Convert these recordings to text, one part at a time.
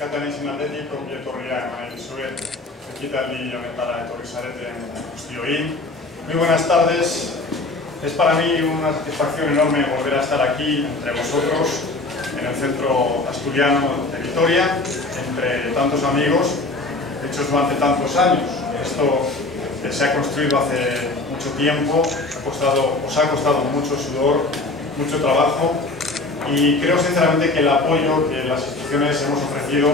euskaten aldetik ongi etorria eman dizuet ekitaldi honetara etorri zareten guztioi. Muy buenas tardes. Es para mí una satisfacción enorme volver a estar aquí entre vosotros, en el centro asturiano de Vitoria, entre tantos amigos, hechos durante tantos años. Esto se ha construido hace mucho tiempo, os ha costado mucho sudor, mucho trabajo, y creo sinceramente que el apoyo que las instituciones hemos ofrecido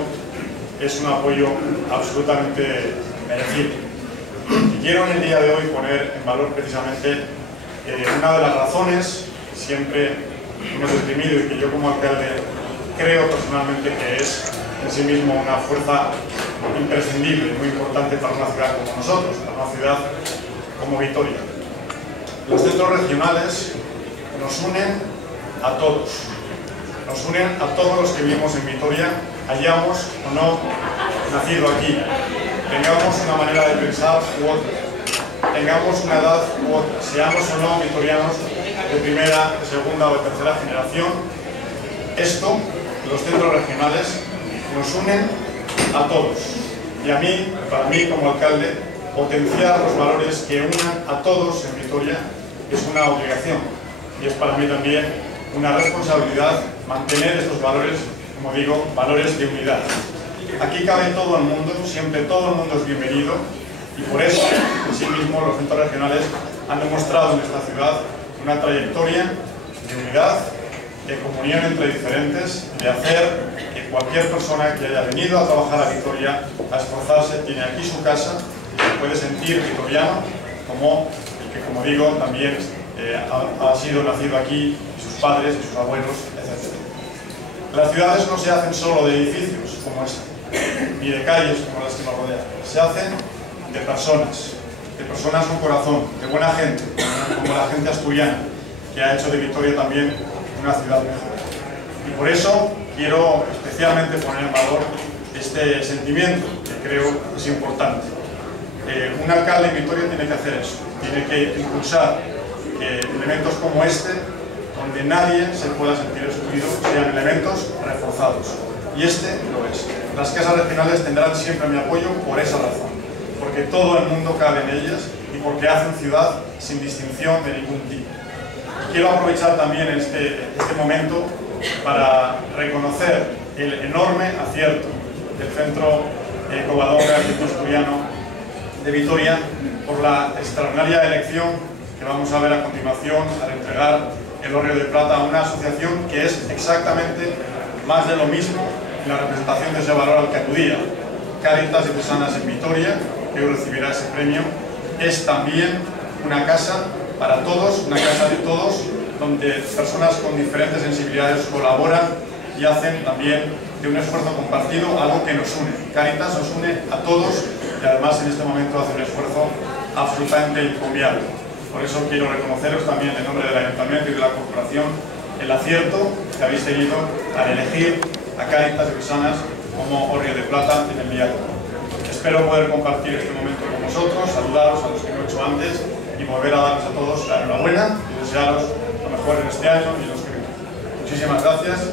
es un apoyo absolutamente merecido. Y quiero en el día de hoy poner en valor precisamente una de las razones que siempre hemos exprimido y que yo como alcalde creo personalmente que es en sí mismo una fuerza imprescindible y muy importante para una ciudad como nosotros, para una ciudad como Vitoria. Los centros regionales nos unen a todos. Nos unen a todos los que vivimos en Vitoria, hayamos o no nacido aquí, tengamos una manera de pensar u otra, tengamos una edad u otra, seamos o no vitorianos de primera, de segunda o de tercera generación. Esto, los centros regionales, nos unen a todos. Y a mí, para mí como alcalde, potenciar los valores que unan a todos en Vitoria es una obligación. Y es para mí también una responsabilidad mantener estos valores, como digo, valores de unidad. Aquí cabe todo el mundo, siempre todo el mundo es bienvenido, y por eso, en sí mismo, los centros regionales han demostrado en esta ciudad una trayectoria de unidad, de comunión entre diferentes, de hacer que cualquier persona que haya venido a trabajar a Vitoria, a esforzarse, tiene aquí su casa y se puede sentir vitoriano, como el que, como digo, también ha sido nacido aquí, y sus padres y sus abuelos, etc. Las ciudades no se hacen solo de edificios como esta, ni de calles como las que nos rodean, se hacen de personas con corazón, de buena gente, como la gente asturiana, que ha hecho de Vitoria también una ciudad mejor. Y por eso quiero especialmente poner en valor este sentimiento que creo es importante. Un alcalde en Vitoria tiene que hacer eso, tiene que impulsar elementos como este, donde nadie se pueda sentir excluido, sean elementos reforzados. Y este lo es. Las casas regionales tendrán siempre mi apoyo por esa razón, porque todo el mundo cabe en ellas y porque hacen ciudad sin distinción de ningún tipo. Y quiero aprovechar también este momento para reconocer el enorme acierto del Centro Covadonga Asturiano de Vitoria por la extraordinaria elección que vamos a ver a continuación al entregar el Orrio de Plata a una asociación que es exactamente más de lo mismo en la representación de ese valor al que acudía. Cáritas Diocesanas en Vitoria, que hoy recibirá ese premio, es también una casa para todos, una casa de todos, donde personas con diferentes sensibilidades colaboran y hacen también de un esfuerzo compartido algo que nos une. Cáritas nos une a todos y además en este momento hace un esfuerzo absolutamente encomiable. Por eso quiero reconoceros también en nombre del Ayuntamiento y de la Corporación el acierto que habéis tenido al elegir a Cáritas Diocesanas como Orrio de Plata en el día de hoy. Espero poder compartir este momento con vosotros, saludaros a los que no he hecho antes y volver a daros a todos la enhorabuena y desearos lo mejor en este año y los que vienen. Muchísimas gracias.